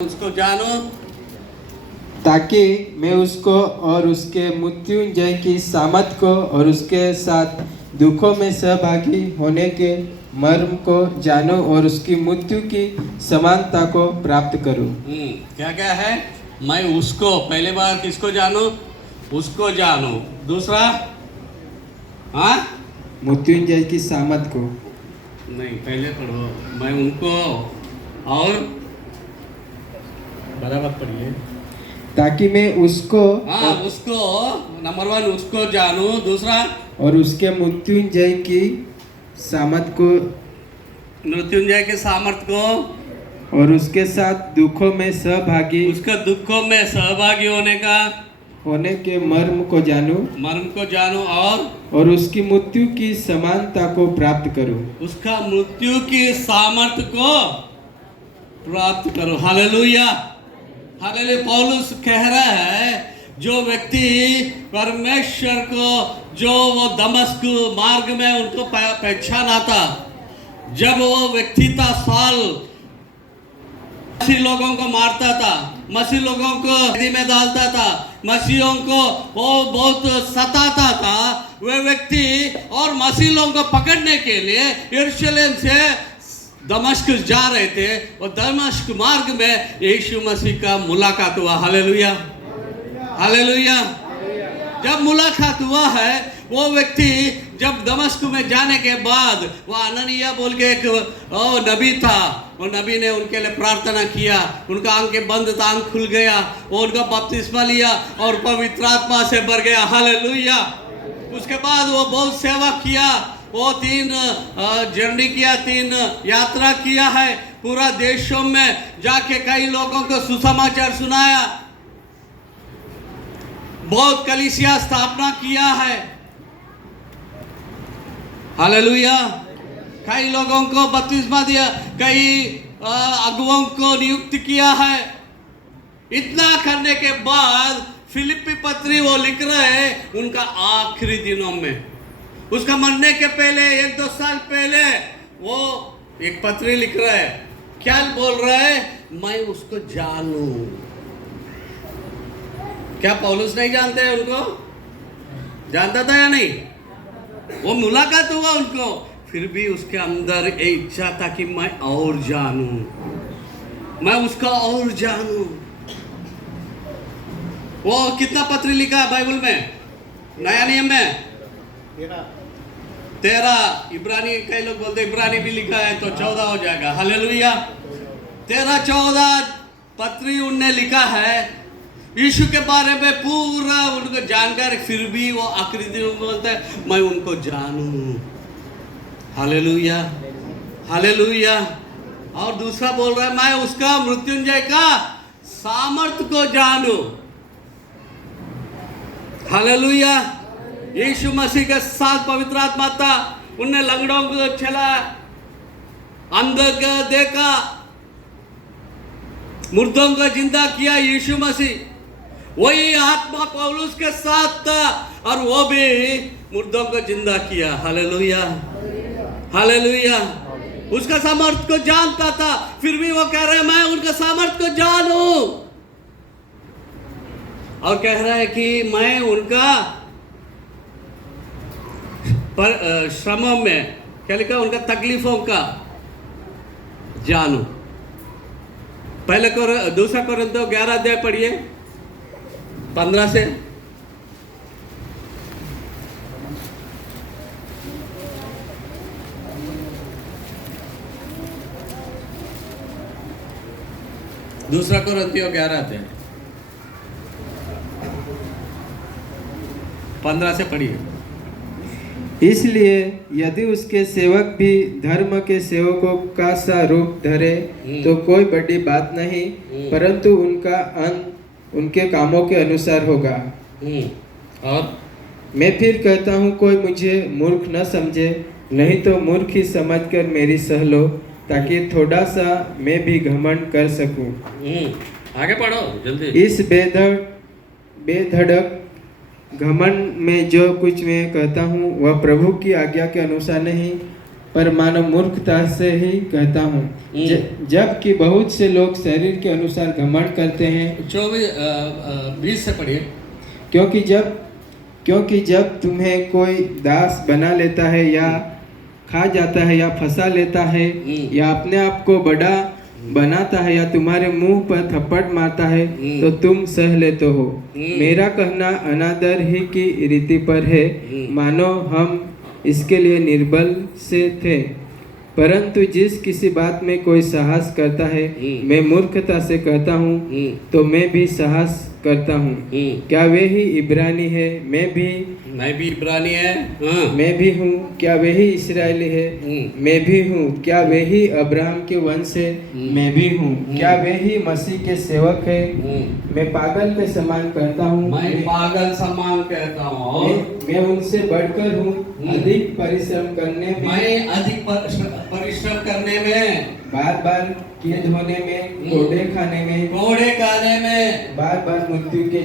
उसको जानो ताकि मैं उसको और उसके मृत्युंजय की सामर्थ को और उसके साथ दुखों में सहभागी होने के मर्म को जानूं और उसकी मृत्यु की समानता को प्राप्त करूं। क्या क्या है? मैं उसको पहले बार किसको जानूं? उसको जानूं। दूसरा हाँ मृत्युंजय की सामर्थ को नहीं, पहले पढ़ो। मैं उनको और बराबर पढ़िए। ताकि मैं उसको हाँ उसको नंबर 1 उसको जानूं। दूसरा और उसके मृत्युंजय की सामर्थ को मृत्युंजय के सामर्थ को और उसके साथ दुखों में सहभागी उसके दुखों में सहभागी होने के मर्म को जानूं और उसकी मृत्यु की समानता को प्राप्त करूं। उसका मृत्यु की सामर्थ को प्राप्त करो। Hallelujah hallelujah. पौलुस कह रहा है जो व्यक्ति परमेश्वर को जो वो दमस्क मार्ग में उनको पहचाना था, जब वो व्यक्ति था साल मसीह लोगों को मारता था, मसीह लोगों को कैदी में डालता था, मसीहों को वो बहुत सताता था, वे व्यक्ति और मसीह लोगों को पकड़ने के लिए यरूशलेम से दमश्क जा रहे थे और दमश्क मार्ग में यीशु मसीह का मुलाकात हुआ। Hallelujah hallelujah. जब मुलाकात हुआ है वो व्यक्ति जब दमश्क में जाने के बाद वो अननिया बोल के एक नबी था, वो नबी ने उनके लिए प्रार्थना किया, उनका आंखें बंद था, आंख खुल गया, वो उनका बपतिस्मा लिया और पवित्र आत्मा से भर गया। हालेलुया। उसके बाद वो बहुत सेवा किया, वो 3 जर्नी किया, 3 यात्रा किया है, पूरा देशों में जाके कई लोगों को सुसमाचार सुनाया, बहुत कलीसिया स्थापना किया है। हालेलुया। कई लोगों को बपतिस्मा दिया, कई अगुओं को नियुक्त किया है। इतना करने के बाद फिलिप्पी पत्री वो लिख रहे हैं उनका आखिरी दिनों में, उसका मरने के पहले 1-2 साल पहले वो एक पत्री लिख रहा है। क्या बोल रहा है? मैं उसको जानूं। क्या पौलुस नहीं जानते हैं उनको? जानता था या नहीं? वो मुलाकात हुआ उनको, फिर भी उसके अंदर एक इच्छा था कि मैं और जानूं, मैं उसका और जानूं। वो कितना पत्र लिखा बाइबल में, नया नियम में? 13। इब्रानी, कई लोग बोलते इब्रानी भी लिखा है तो 14 हो जाएगा। हालेलुया। 13-14 पत्री उनने लिखा है यीशु के बारे में पूरा उनको जानकर, फिर भी वो आखिरी दिन बोलते हैं मैं उनको जानूं। Hallelujah hallelujah. और दूसरा बोल रहा है मैं उसका मृत्युंजय का सामर्थ को जानूं। हालेलुया। यीशु मसीह के साथ पवित्र आत्मा था, उनने लंगड़ों को चला, अंधों को देखा, मुर्दों को जिंदा किया यीशु मसीह। वही आत्मा पौलुस के साथ था और वो भी मुर्दों को जिंदा किया। Hallelujah hallelujah. उसका सामर्थ को जानता था, फिर भी वो कह रहा है मैं उनका सामर्थ को जानूं, और कह रहा है कि मैं उनका पर श्रमों में, क्या लिखा, उनका तकलीफों का जानूं। पहले दूसरा कोरिन्थियों 11 अध्याय पढ़िए 15 से। दूसरा कोरिन्थियों 11 अध्याय 15 से पढ़िए। इसलिए यदि उसके सेवक भी धर्म के सेवकों का सा रूप धरे तो कोई बड़ी बात नहीं, परंतु उनका अंत उनके कामों के अनुसार होगा। और मैं फिर कहता हूँ कोई मुझे मूर्ख न समझे, नहीं तो मूर्ख ही समझकर मेरी सह लो, ताकि थोड़ा सा मैं भी घमंड कर सकूं। आगे पढ़ो जल्दी। इस बेधड़क घमंड में जो कुछ मैं कहता हूँ वह प्रभु की आज्ञा के अनुसार नहीं, पर मानो मूर्खता से ही कहता हूँ। जबकि बहुत से लोग शरीर के अनुसार घमंड करते हैं। 20 से पढ़िए। क्योंकि जब तुम्हें कोई दास बना लेता है या खा जाता है या फंसा लेता है या अपने आप को बड़ा बनाता है या तुम्हारे मुंह पर थप्पड़ मारता है तो तुम सह लेते हो। मेरा कहना अनादर ही की रीति पर है, मानो हम इसके लिए निर्बल से थे। परंतु जिस किसी बात में कोई साहस करता है, मैं मूर्खता से कहता हूँ तो मैं भी साहस करता हूँ। क्या वे ही इब्रानी है? मैं भी इब्रानी है। मैं भी हूँ। क्या वे ही इस्राएली है? मैं भी हूँ। क्या वे ही अब्राहम के वंश है? मैं भी हूँ। क्या वे ही मसीह के सेवक है? मैं पागल के समान कहता हूँ। मैं पागल समान कहता हूँ। मैं उनसे बढ़कर हूँ। अधिक परिश्रम करने में, मैं अधिक परिश्रम करने में, बार बार खेद होने में, कोड़े खाने में, बार बार मृत्यु के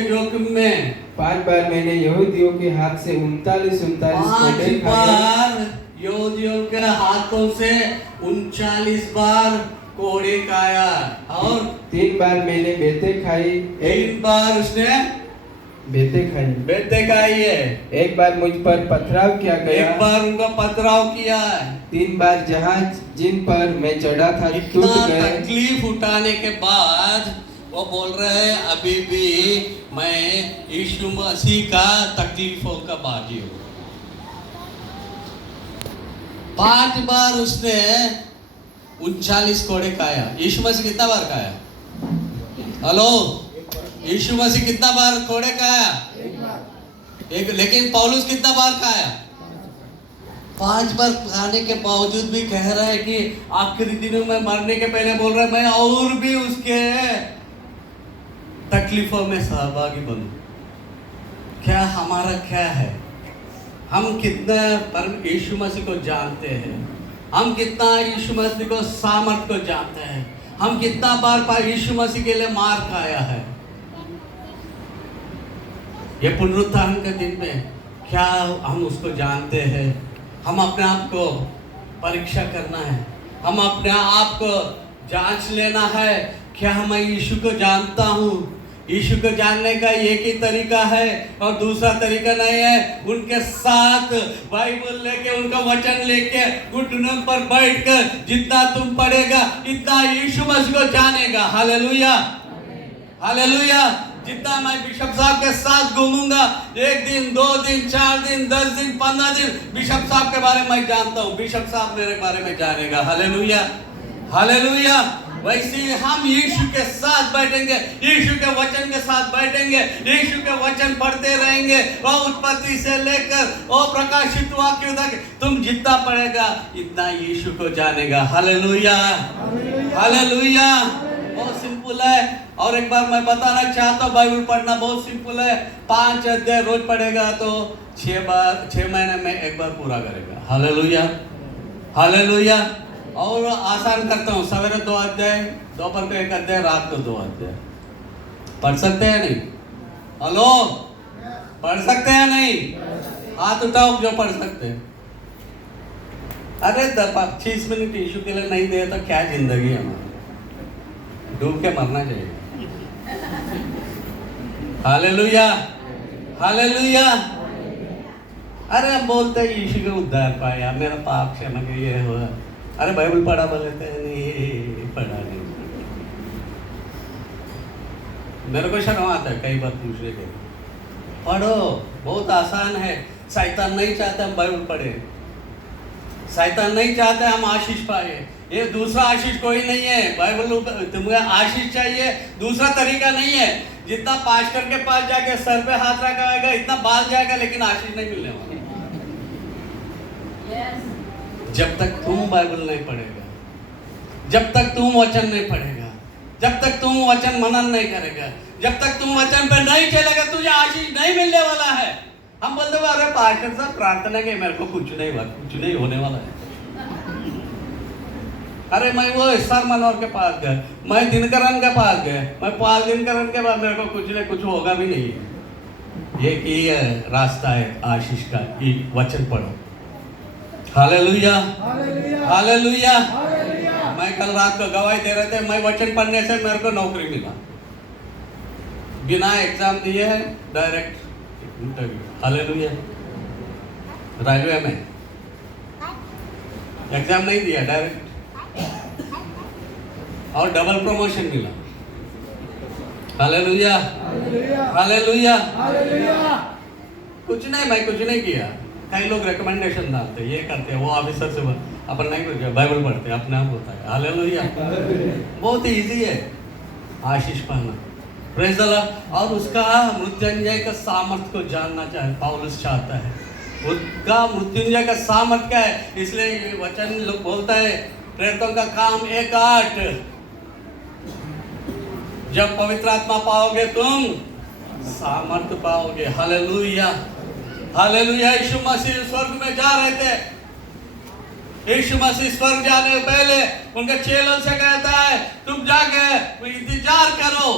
जोखिम में, 5 बार मैंने यहूदियों के हाथ से 39 कोड़े खाए। यहूदियों के हाथों से 39 बार कोड़े खाया। और 3 बार मैंने बेते खाई। 3 बार उसने बेते खाई है। 1 बार मुझ पर पथराव किया गया। 1 बार उनका पथराव किया है। 3 बार जहाज जिन पर मैं चढ़ा था टूट गए। तकलीफ उठाने के बाद वो बोल रहे हैं अभी भी मैं यीशु मसीह का तकलीफों का बागी हूँ। 5 बार उसने 39 कोड़े खाया। यीशु मसीह कितना बार खाया? हेलो, यीशु मसीह कितना बार कोड़े खाया? एक। लेकिन पौलुस कितना बार खाया? 5 बार खाने के बावजूद भी कह रहा है कि आखिरी दिनों में मरने के पहले बोल रहा है मैं और भी उसके तकलीफों में सहभागी बनूं। क्या हमारा क्या है? हम कितना परम यीशु मसीह को जानते हैं? हम कितना यीशु मसीह को सामर्थ को जानते हैं? हम कितना बार यीशु मसीह के लिए मार खाया है? ये पुनरुत्थान के दिन में क्या हम उसको जानते हैं? हम अपने आप को परीक्षा करना है। हम अपने आप को जांच लेना है। क्या मैं यीशु को जानता हूँ? यीशु को जानने का एक ही तरीका है और दूसरा तरीका नहीं है। उनके साथ बाइबल लेके, उनका वचन लेके घुटनों पर बैठकर जितना तुम पढ़ेगा इतना यीशु मसीह को जानेगा। Hallelujah, hallelujah. जितना मैं बिशप साहब के साथ घूमूंगा, 1 दिन, 2 दिन, 4 दिन, 10 दिन, 15 दिन, बिशप साहब के बारे में मैं जानता हूँ, बिशप साहब मेरे बारे में जानेगा। Hallelujah, hallelujah. वैसे ही हम यीशु के साथ बैठेंगे, यीशु के वचन के साथ बैठेंगे, यीशु के वचन पढ़ते रहेंगे। वो उत्पत्ति से लेकर वो प्रकाशित वाक्य तक तुम जितना पढ़ेगा इतना यीशु को जानेगा। Hallelujah, hallelujah. बहुत सिंपल है। और एक बार मैं बताना चाहता हूँ, बाइबल पढ़ना बहुत सिंपल है। 5 अध्याय रोज पढ़ेगा तो 6 महीने में एक बार पूरा करेगा। Hallelujah, hallelujah. और आसान करता हूँ, सवेरे 2 अध्याय, दोपहर को 1 अध्याय, रात को 2 अध्याय। पढ़ सकते हैं नहीं? हेलो, पढ़ सकते हैं नहीं? हाथ उठाओ जो पढ़ सकते हैं। अरे 25 मिनट यीशु के लिए नहीं दे तो क्या जिंदगी है हमारी? डूब के मरना चाहिए। Hallelujah, hallelujah. अरे हम बोलते हैं यीशु को उद्धार पाया, मेरा पाप क्षमा के ये हुआ। अरे बाइबल पढ़ा बोलते हैं, नहीं पढ़ा नहीं। मेरे को शर्म आता है कई बार पूछने के। पढ़ो, बहुत आसान है। शैतान नहीं चाहता हम बाइबल पढ़े, शैतान नहीं चाहता हम आशीष पाए। ये दूसरा आशीष कोई नहीं है। बाइबल तुम्हें आशीष चाहिए, दूसरा तरीका नहीं है। जितना पास्टर के पास जाके सर पे हाथ रखाएगा इतना बाल जाएगा, लेकिन आशीष नहीं मिलने वाला। जब तक तुम बाइबल नहीं पढ़ेगा, जब तक तुम वचन नहीं पढ़ेगा, जब तक तुम वचन मनन नहीं करेगा, जब तक तुम वचन पे नहीं चलेगा, तुझे आशीष नहीं मिलने वाला है। हम बोलते हैं अरे पास्टर साहब प्रार्थना के, मेरे को कुछ नहीं हुआ, कुछ नहीं होने वाला है। अरे मैं वो सर मनोहर के पास गया, मैं दिनकरन के पास गया, मैं पाल दिनकरन के बाद मेरे को कुछ नहीं, कुछ होगा भी नहीं। ये कि रास्ता है आशीष का, वचन पढ़ो। Hallelujah, hallelujah. मैं कल रात को गवाही दे रहे थे, मैं वचन पढ़ने से मेरे को नौकरी मिला, बिना एग्जाम दिए है, डायरेक्ट इंटरव्यू। हालेलुया। रेलवे में एग्जाम नहीं दिया, डायरेक्ट, और डबल प्रमोशन मिला। Hallelujah, hallelujah. कुछ नहीं, मैं कुछ नहीं किया। कई लोग रिकमेंडेशन डालते, ये करते, वो ऑफिसर से अपन नहीं कुछ, बाइबल पढ़ते, अपने आप होता है। हालेलुया। बहुत इजी है आशीष पाना। Praise the Lord. और उसका मृत्युंजय का सामर्थ्य को जानना चाहे पौलुस चाहता है। उसका मृत्युंजय का सामर्थ्य क्या है, इसलिए ये वचन लोग बोलता है, प्रेरितों का काम 1:8, जब पवित्र आत्मा पाओगे तुम सामर्थ्य पाओगे। Hallelujah, hallelujah. यीशु मसीह स्वर्ग में जा रहे थे। यीशु मसीह स्वर्ग जाने से पहले उनके चेलों से कहता है, तुम जाके इंतजार करो,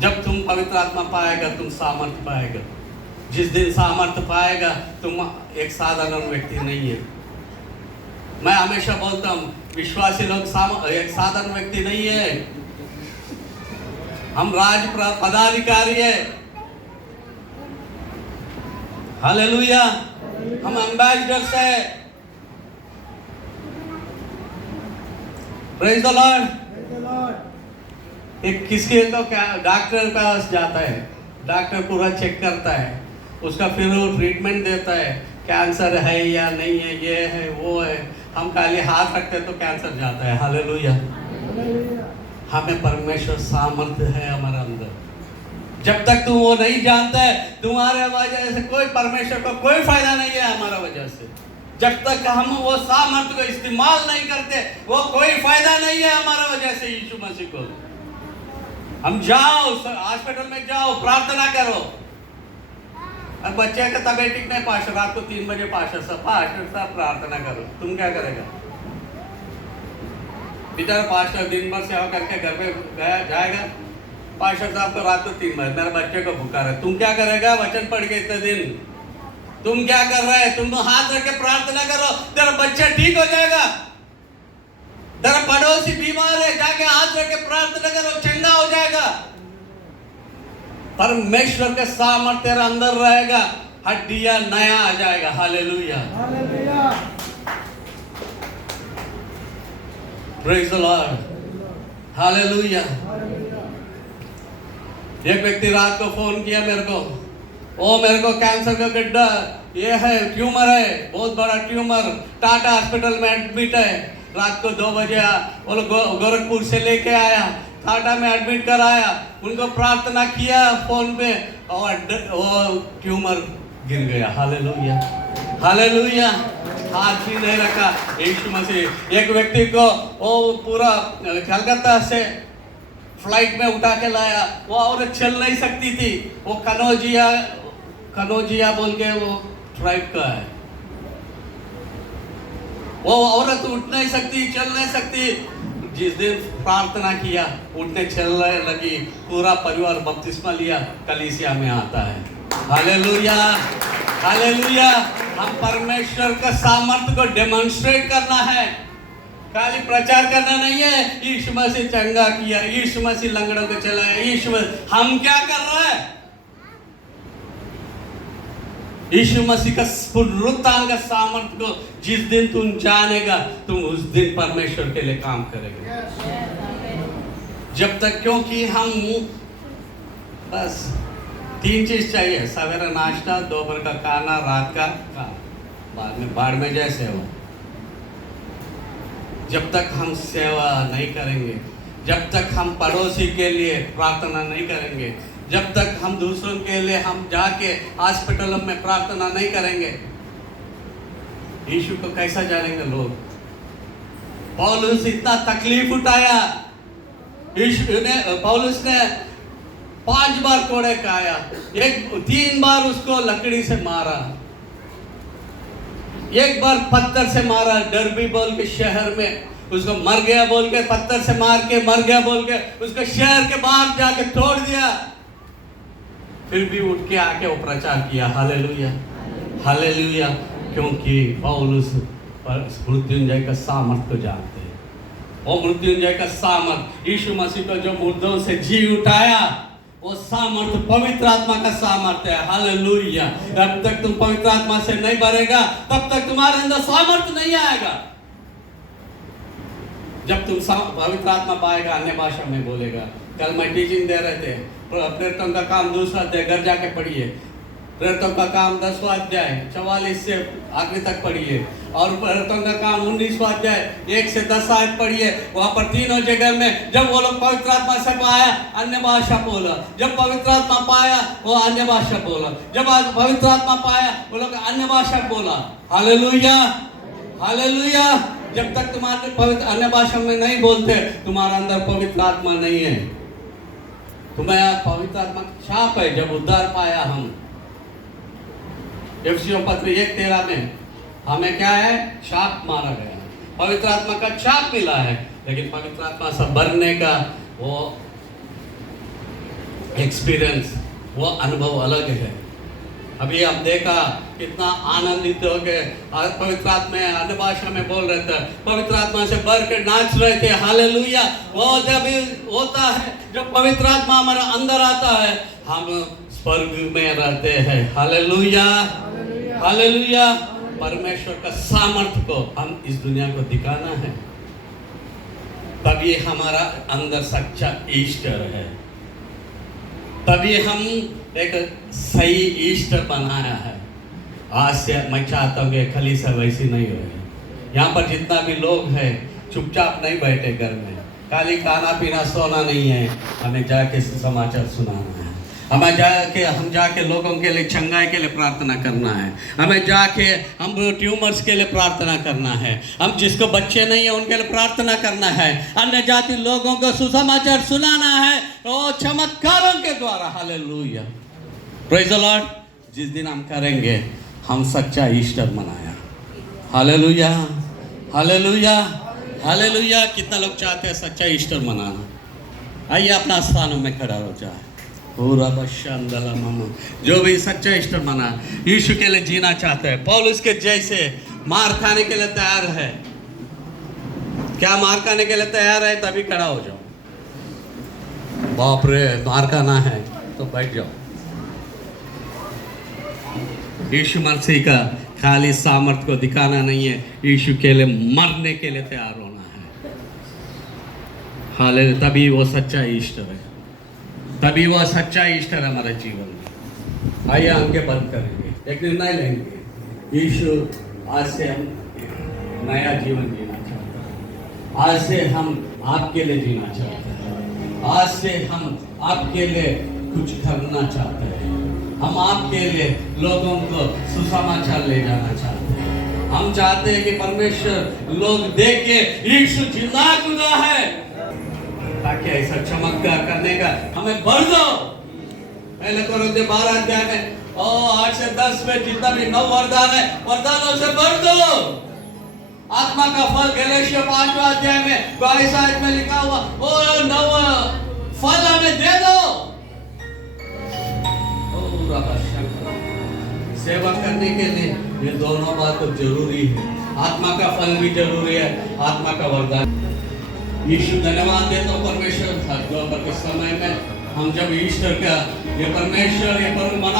जब तुम पवित्र आत्मा पाएगा तुम सामर्थ्य पाएगा। जिस दिन सामर्थ्य पाएगा तुम एक साधारण व्यक्ति नहीं है। मैं हमेशा बोलता हूँ, विश्वासी लोग एक साधारण व्यक्ति नहीं है, हम राज पदाधिकारी है। हालेलुया। हम एम्बेसडर्स है। Praise the Lord. एक किसके तो क्या डॉक्टर के पास जाता है, डॉक्टर पूरा चेक करता है, उसका फिर वो ट्रीटमेंट देता है, कैंसर है या नहीं है, ये है वो है। हम खाली हाथ रखते तो कैंसर जाता है। हालेलुया। हमें परमेश्वर सामर्थ्य है हमारे अंदर। जब तक तुम वो नहीं जानता है, तुम्हारे वजह से कोई परमेश्वर को कोई फायदा नहीं है हमारा वजह से। जब तक हम वो सामर्थ्य को इस्तेमाल नहीं करते, वो कोई फायदा नहीं है हमारा वजह से। यीशु मसीह को हम जाओ हॉस्पिटल में जाओ, प्रार्थना करो। और बच्चे का तबीयत ठीक नहीं, पास्टर रात को 3 बजे पास्टर साहब प्रार्थना करो, तुम क्या करेगा? बेचारा पास्टर दिन भर सेवा करके घर पे जाएगा, पास्टर साहब को रात को 3 बजे मेरे बच्चे को भूखा रहे, तुम क्या करेगा? वचन पढ़ के इतने दिन तुम क्या कर रहे हैं? तुम हाथ रख के प्रार्थना करो, तेरा बच्चा ठीक हो जाएगा। तेरा पड़ोसी बीमार है, जाके हाथ रख के प्रार्थना करो, चंगा हो जाएगा। परमेश्वर के सामर्थ्य तेरा अंदर रहेगा, हड्डियां नया आ जाएगा। Hallelujah, hallelujah. Praise the Lord. Hallelujah. एक व्यक्ति रात को फोन किया मेरे को, मेरे को कैंसर का गड्ढा, ये है ट्यूमर है, बहुत बड़ा ट्यूमर, टाटा हॉस्पिटल में एडमिट है। रात को 2 बजे वो गोरखपुर से लेके आया, टाटा में एडमिट कराया, उनको प्रार्थना किया फोन पे, और वो ट्यूमर गिर गया। Hallelujah, hallelujah. हाथ भी नहीं रखा यीशु मसीह। एक व्यक्ति को वो पूरा कलकत्ता से फ्लाइट में उठा के लाया, वो औरत चल नहीं सकती थी, वो कनौजिया बोल के वो ट्राइब का है, वो औरत उठ नहीं सकती, चल नहीं सकती। जिस दिन प्रार्थना किया, उठने चलने लगी, पूरा परिवार बपतिस्मा लिया, कलीसिया में आता है। Hallelujah, hallelujah. हम परमेश्वर का सामर्थ्य को डेमोन्स्ट्रेट करना है, खाली प्रचार करना नहीं है। यीशु मसीह चंगा किया, यीशु मसीह लंगड़ों को चलाया, यीशु मसीह। हम क्या कर रहे हैं? यीशु मसीह का पुनरुत्थान का सामर्थ्य को जिस दिन तुम जानेगा, तुम उस दिन परमेश्वर के लिए काम करेंगे। जब तक, क्योंकि हम बस 3 चीज चाहिए, सवेरा नाश्ता, दोपहर का खाना, रात का खाना, बाद में जाए सेवा। जब तक हम सेवा नहीं करेंगे, जब तक हम पड़ोसी के लिए प्रार्थना नहीं करेंगे, जब तक हम दूसरों के लिए हम जाके हॉस्पिटल में प्रार्थना नहीं करेंगे, यीशु को कैसा जानेंगे लोग? पौलुस इतना तकलीफ उठाया, पौलुस ने 5 बार कोड़े खाया, 3 बार उसको लकड़ी से मारा, 1 बार पत्थर से मारा, डर्बी बोल के शहर में उसको मर गया बोल के, पत्थर से मार के मर गया बोल के उसको शहर के बाहर जाके तोड़ दिया। फिर भी उठ के आके वो प्रचार किया। Hallelujah, hallelujah. क्योंकि पौलुस मृत्युंजय का सामर्थ को जानते हैं। वो मृत्युंजय का सामर्थ, यीशु मसीह को जो मुर्दों से जी उठाया, वो सामर्थ पवित्र आत्मा का सामर्थ है। हालेलुया। जब तक तुम पवित्र आत्मा से नहीं भरेगा तब तक तुम्हारे अंदर सामर्थ नहीं आएगा। जब तुम पवित्र आत्मा पाएगा, अन्य भाषा में बोलेगा। कल मैं टीचिंग दे रहे थे, प्रेरितों का काम 2 अध्याय, घर जाके पढ़िए। प्रेरितों का काम 10वां अध्याय 44 से आखिरी तक पढ़िए, और प्रेरितों का काम 19वां अध्याय 1 से 10 आयत पढ़िए। वहां पर तीनों जगह में जब वो लोग पवित्र आत्मा से पाया, अन्य भाषा बोला। जब पवित्र आत्मा पाया, वो अन्य भाषा बोला। जब पवित्र आत्मा पाया, वो लोग अन्य भाषा बोला। Hallelujah, hallelujah. जब तक तुम्हारे पवित्र अन्य भाषा में नहीं बोलते, तुम्हारे अंदर पवित्र आत्मा नहीं है। तुम्हें पवित्र आत्मा छाप है। जब उद्धार पाया हम, एफिसियों पत्र 1:13 में हमें क्या है? छाप मारा गया, पवित्र आत्मा का छाप मिला है। लेकिन पवित्र आत्मा से भरने का वो एक्सपीरियंस, वो अनुभव अलग है। अभी हम देखा कितना आनंदित हो गए, पवित्र आत्मा अन्य भाषा में बोल रहे थे, पवित्र आत्मा से भर के नाच रहे थे। हालेलुया। वो जब होता है, जब पवित्र आत्मा हमारे अंदर आता है, हम स्वर्ग में रहते हैं। Hallelujah, hallelujah. परमेश्वर का सामर्थ्य को हम इस दुनिया को दिखाना है, तभी हमारा अंदर सच्चा ईस्टर है, तभी हम एक सही ईस्टर बनाया है। आज से मैं चाहता हूँ कि कलीसिया वैसी नहीं रहे। यहाँ पर जितना भी लोग हैं, चुपचाप नहीं बैठे घर में, खाली खाना पीना सोना नहीं है। हमें जाके समाचार सुनाना है, हमें हम जाके लोगों के लिए चंगाई के लिए प्रार्थना करना है, हमें जाके हम ट्यूमर्स के लिए प्रार्थना करना है, हम जिसको बच्चे नहीं है उनके लिए प्रार्थना करना है, अन्य जाति लोगों को सुसमाचार सुनाना है, वो चमत्कारों के द्वारा। Hallelujah, praise the Lord. जिस दिन हम करेंगे, हम सच्चा ईस्टर मनाया। Hallelujah, hallelujah, hallelujah. कितना लोग चाहते हैं सच्चा ईस्टर मनाना? आइए अपना स्थानों में खड़ा हो जाए। जो भी सच्चा ईस्टर मना, यीशु के लिए जीना चाहता है, पौलुस के जैसे मार खाने के लिए तैयार है। क्या मार खाने के लिए तैयार है? तभी खड़ा हो जाओ। बाप रे, मार खाना है तो बैठ जाओ। यीशु मसीह का खाली सामर्थ को दिखाना नहीं है, यीशु के लिए मरने के लिए तैयार होना है। हालेलुया। तभी वो सच्चा ईस्टर है, तभी वह सच्चा ईस्टर हमारे जीवन में। आइए आंखें बंद करेंगे, एक निर्णय लेंगे। यीशु, आज से हम नया जीवन जीना चाहते हैं, आज से हम आपके लिए जीना चाहते हैं, आज से हम आपके लिए कुछ करना चाहते हैं, हम आपके लिए लोगों को सुसमाचार ले जाना चाहते हैं। हम चाहते हैं कि परमेश्वर लोग देख के यीशु जिंदा खुदा है, ताकि ऐसा चमत्कार करने का हमें भर दो। पहले कोरिन्थियों 12 अध्याय में 8 से 10 में जितना भी 9 वरदान है, वरदानों से भर दो। आत्मा का फल गलातियों 5वां अध्याय में 22 आयत में लिखा हुआ, वो 9 फल हमें दे दो। सेवा करने के लिए ये दोनों बात तो जरूरी है। आत्मा का फल भी जरूरी है, आत्मा का वरदान। यीशु धन्यवाद देता हूं परमेश्वर, के समय में हम जब ईस्टर का ये परमेश्वर ये पर्व मना